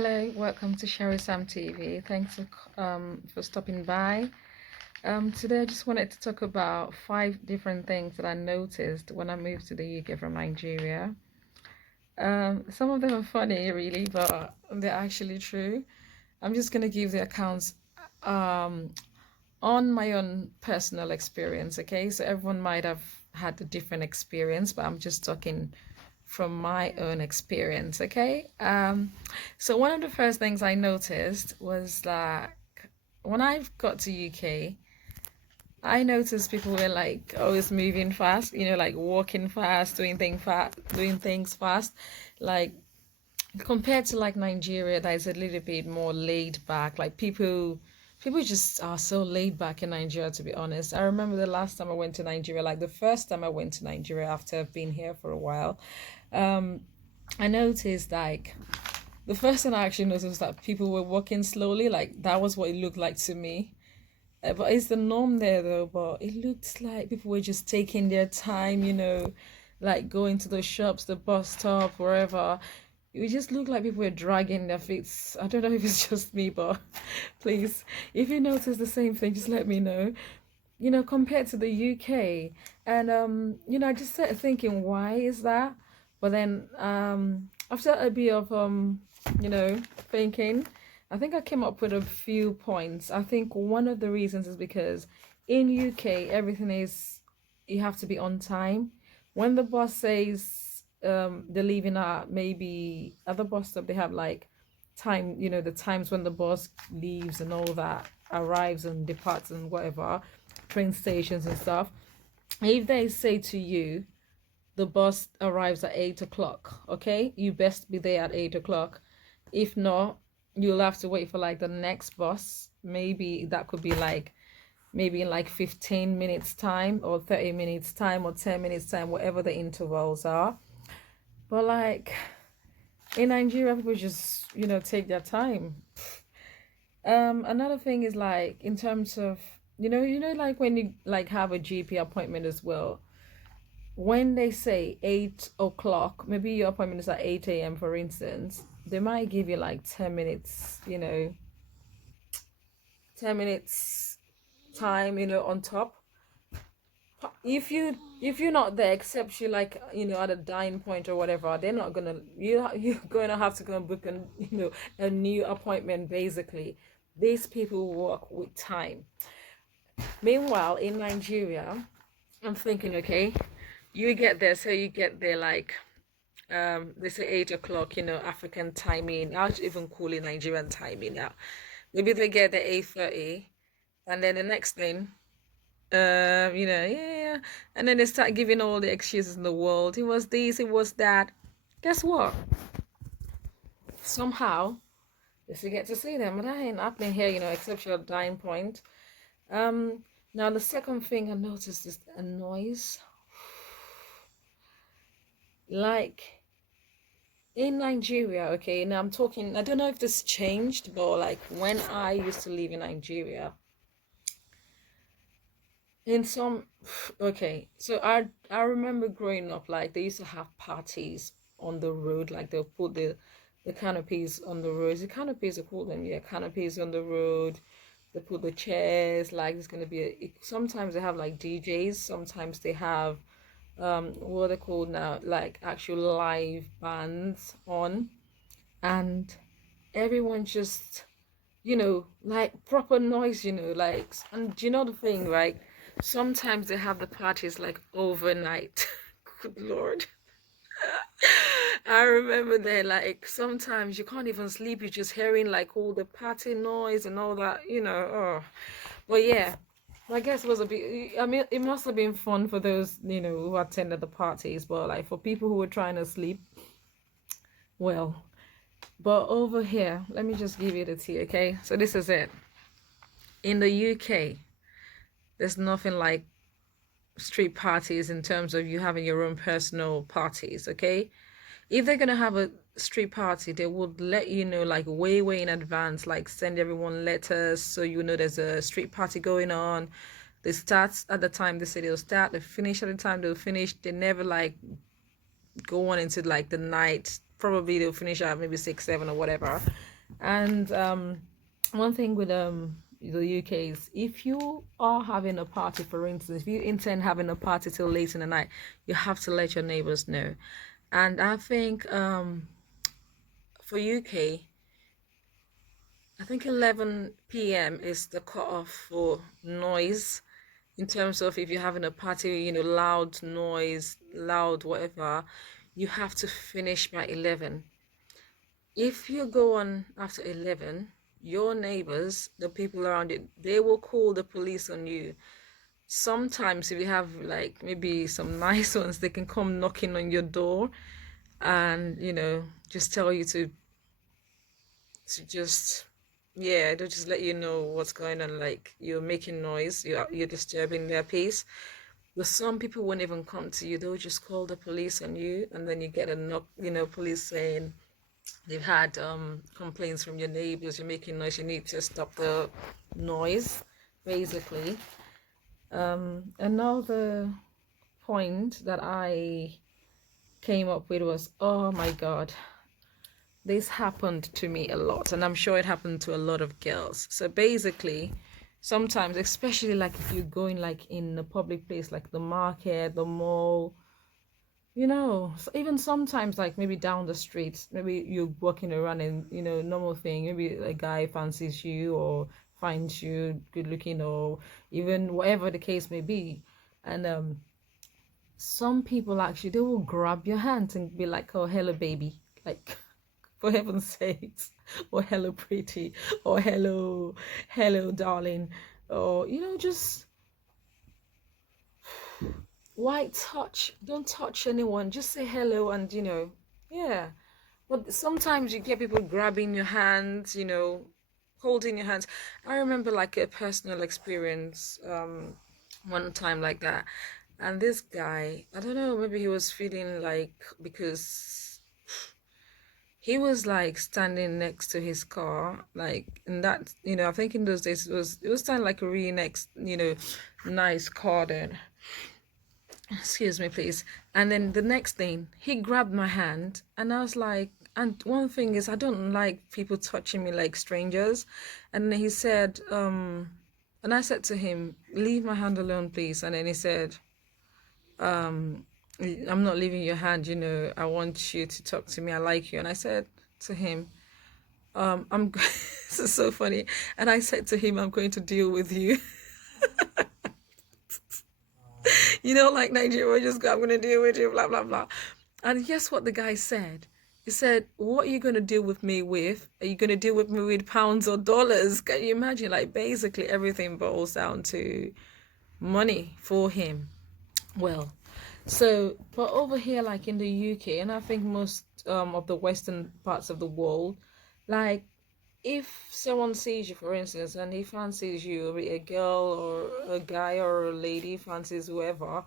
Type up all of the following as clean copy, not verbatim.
Hello, welcome to Sherry Sam TV. Thanks for stopping by. Today I just wanted to talk about five different things that I noticed when I moved to the UK from Nigeria. Some of them are funny, really, but they're actually true. I'm just gonna give the accounts um, on my own personal experience, okay? So everyone might have had a different experience, but I'm just talking from my own experience, okay? So one of the first things I noticed was that when I got to UK, I noticed people were like always moving fast, like walking fast, doing things fast, like compared to like Nigeria, that is a little bit more laid back. Like people just are so laid back in Nigeria, to be honest. I remember the last time I went to Nigeria, like the first time I went to Nigeria after I've been here for a while, um, I noticed like the first thing I actually noticed was that people were walking slowly. Like that was what it looked like to me. But it's the norm there though. But it looks like people were just taking their time, like going to the shops, the bus stop, wherever. It just looked like people were dragging their feet. I don't know if it's just me, but please, if you notice the same thing, just let me know. Compared to the UK, and I just started thinking, why is that? But then after a bit of thinking, I think I came up with a few points. I think one of the reasons is because in UK everything is, you have to be on time. When the bus says they're leaving at maybe at the bus stop, they have like time, the times when the bus leaves and all that, arrives and departs and whatever, train stations and stuff. If they say to you the bus arrives at 8 o'clock, okay, you best be there at 8 o'clock. If not, you'll have to wait for like the next bus. Maybe that could be like maybe in like 15 minutes time or 30 minutes time or 10 minutes time, whatever the intervals are. But like in Nigeria, people just take their time. Another thing is like in terms of like when you like have a GP appointment as well, when they say 8 o'clock, maybe your appointment is at 8 a.m. for instance, they might give you like 10 minutes, 10 minutes time, on top. If you're not there, except you like at a dying point or whatever, they're not gonna you're gonna have to go and book a new appointment. Basically, these people work with time. Meanwhile, in Nigeria, I'm thinking, okay, you get there like they say 8 o'clock, African timing. I'll even call it Nigerian timing now. Maybe they get there 8:30, and then the next thing, yeah, and then they start giving all the excuses in the world. It was this, it was that. Guess what? Somehow, you still get to see them, but that ain't happening here, except your dying point. Now the second thing I noticed is a noise. Like in Nigeria, okay, now I'm talking, I don't know if this changed, but like when I used to live in Nigeria, in some, okay, so I remember growing up, like they used to have parties on the road, like they'll put the canopies on the road. The canopies, they call them, yeah, canopies on the road. They put the chairs, like it's gonna be sometimes they have like DJs, sometimes they have what are they called now, like actual live bands on, and everyone just like proper noise, like, and you know the thing, right? Sometimes they have the parties like overnight. Good Lord. I remember they like sometimes you can't even sleep, you're just hearing like all the party noise and all that, oh. But yeah, I guess it was a bit, I mean, it must have been fun for those, who attended the parties, but like for people who were trying to sleep, well. But over here, let me just give you the tea, okay? So this is it. In the UK, there's nothing like street parties in terms of you having your own personal parties, okay? If they're gonna have a street party, they would let you know like way, way in advance, like send everyone letters so there's a street party going on. They start at the time they say they'll start, they finish at the time they'll finish. They never like go on into like the night probably they'll finish at maybe 6, 7 or whatever. And one thing with the UK is if you are having a party, for instance, if you intend having a party till late in the night, you have to let your neighbors know. And I think for UK, I think 11 p.m. is the cutoff for noise in terms of if you're having a party, loud noise, loud whatever, you have to finish by 11. If you go on after 11, your neighbors, the people around it, they will call the police on you. Sometimes if you have like maybe some nice ones, they can come knocking on your door and, just tell you to just, yeah, they'll just let you know what's going on, like you're making noise, you're disturbing their peace. But some people won't even come to you, they'll just call the police on you, and then you get a knock, police saying they've had complaints from your neighbors, you're making noise, you need to stop the noise, basically. Another point that I came up with was, oh my God, this happened to me a lot, and I'm sure it happened to a lot of girls. So basically, sometimes, especially like if you're going like in a public place like the market, the mall, so even sometimes like maybe down the street, maybe you're walking around and normal thing, maybe a guy fancies you or finds you good looking, or even whatever the case may be. And some people actually, they will grab your hand and be like, oh, hello baby, like for heaven's sakes, or hello pretty, or hello darling, or just why touch? Don't touch anyone, just say hello. And yeah. But sometimes you get people grabbing your hands, holding your hands. I remember like a personal experience one time like that. And this guy, I don't know, maybe he was feeling like, because he was like standing next to his car, like in that, I think in those days it was standing like a really next, nice car then. Excuse me, please. And then the next thing, he grabbed my hand, and I was like, and one thing is, I don't like people touching me like strangers. And then he said, and I said to him, leave my hand alone, please. And then he said, I'm not leaving your hand, I want you to talk to me. I like you. And I said to him, I'm, this is so funny. And I said to him, I'm going to deal with you. Like Nigeria, just go, I'm going to deal with you, blah, blah, blah. And guess what the guy said? He said, what are you going to deal with me with? Are you going to deal with me with pounds or dollars? Can you imagine? Like, basically everything boils down to money for him. Well, so, but over here, like in the UK, and I think most of the Western parts of the world, like, if someone sees you, for instance, and he fancies you, a girl or a guy or a lady fancies whoever,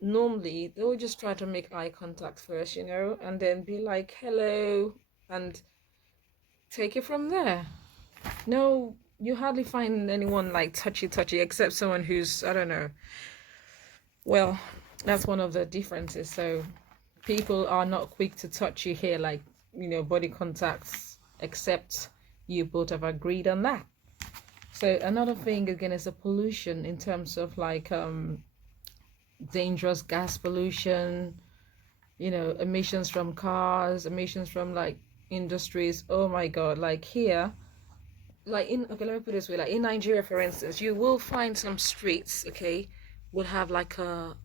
normally they will just try to make eye contact first, and then be like, hello, and take it from there. No, you hardly find anyone like touchy, except someone who's, I don't know. Well, that's one of the differences. So people are not quick to touch you here, like, body contacts, except you both have agreed on that. So another thing again is the pollution in terms of like dangerous gas pollution, emissions from cars, emissions from like industries. Oh my God, like here, like okay, let me put it this way, like in Nigeria, for instance, you will find some streets, okay, would have like a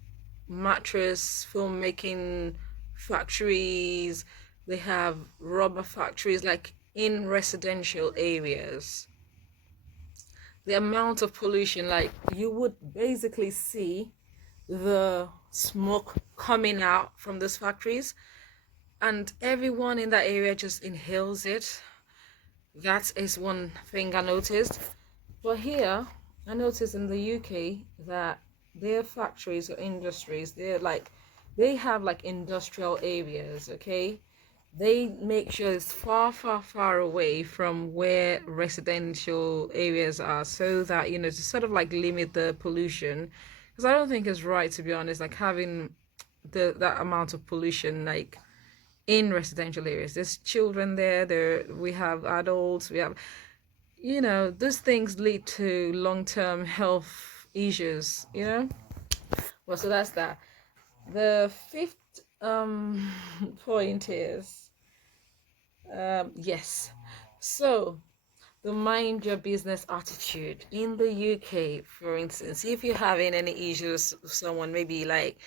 mattress filmmaking factories, they have rubber factories, like in residential areas. The amount of pollution, like you would basically see the smoke coming out from those factories, and everyone in that area just inhales it. That is one thing I noticed. But here, I noticed in the UK that their factories or industries, they have like industrial areas, okay? They make sure it's far, far, far away from where residential areas are, so that, to sort of like limit the pollution. Because I don't think it's right, to be honest, like having that amount of pollution, like in residential areas. There's children there, we have adults, we have, those things lead to long-term health issues, Well, so that's that. The fifth point is yes. So the mind your business attitude in the UK, for instance, if you're having any issues with someone, maybe like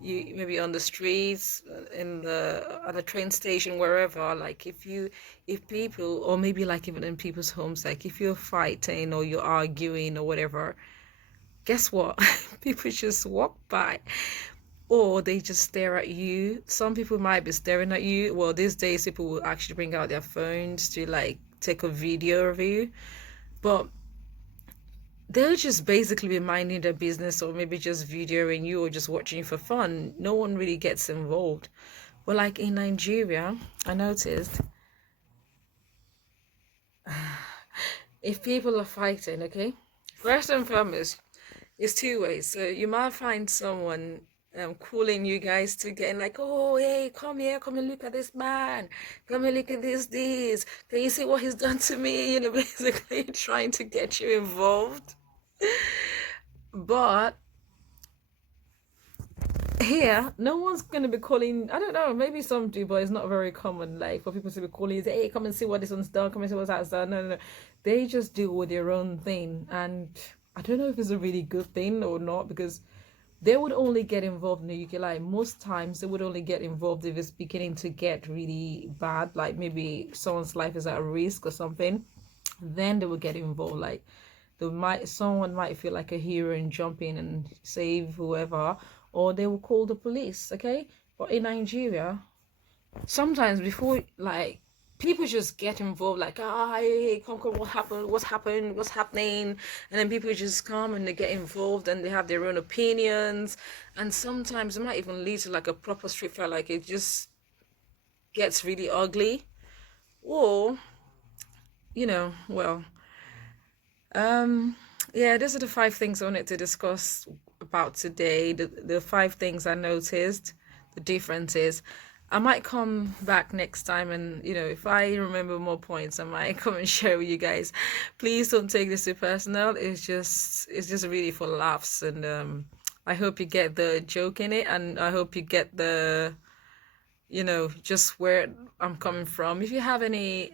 you maybe on the streets, in the at the train station, wherever, like if people, or maybe like even in people's homes, like if you're fighting or you're arguing or whatever, guess what? People just walk by or they just stare at you. Some people might be staring at you. Well, these days people will actually bring out their phones to like take a video of you, but they'll just basically be minding their business or maybe just videoing you or just watching you for fun. No one really gets involved. But like in Nigeria, I noticed if people are fighting, okay, first and foremost, it's two ways. So you might find someone calling you guys to get in, like, oh, hey, come here, come and look at this man. Come and look at this. Can you see what he's done to me? Basically trying to get you involved. But here, no one's gonna be calling. I don't know. Maybe some do, but it's not very common. Like for people to be calling, you say, "Hey, come and see what this one's done. Come and see what that's done." No, no, no. They just deal with their own thing, and I don't know if it's a really good thing or not because they would only get involved in the UK. Like most times, they would only get involved if it's beginning to get really bad. Like maybe someone's life is at risk or something. Then they would get involved. Like someone might feel like a hero and jump in and save whoever, or they will call the police. Okay, but in Nigeria, sometimes before like people just get involved, like hey, come, what's happening, and then people just come and they get involved and they have their own opinions, and sometimes it might even lead to like a proper street fight, like it just gets really ugly, or well, Um, yeah, those are the five things I wanted to discuss about today. The five things I noticed, the differences. I might come back next time and if I remember more points, I might come and share with you guys. Please don't take this too personal. It's just really for laughs, and I hope you get the joke in it, and I hope you get the just where I'm coming from. If you have any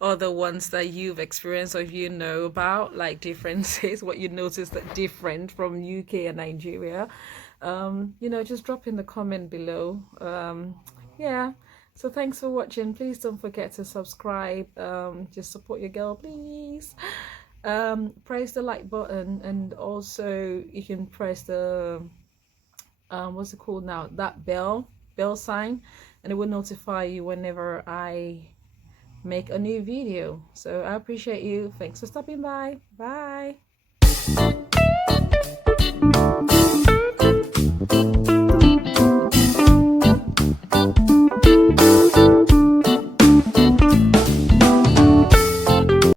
other ones that you've experienced or about, like differences, what you noticed that different from UK and Nigeria, just drop in the comment below. Yeah. So thanks for watching. Please don't forget to subscribe. Just support your girl, please. Press the like button, and also you can press the what's it called now? That bell sign, and it will notify you whenever I make a new video. So I appreciate you. Thanks for stopping by. Bye.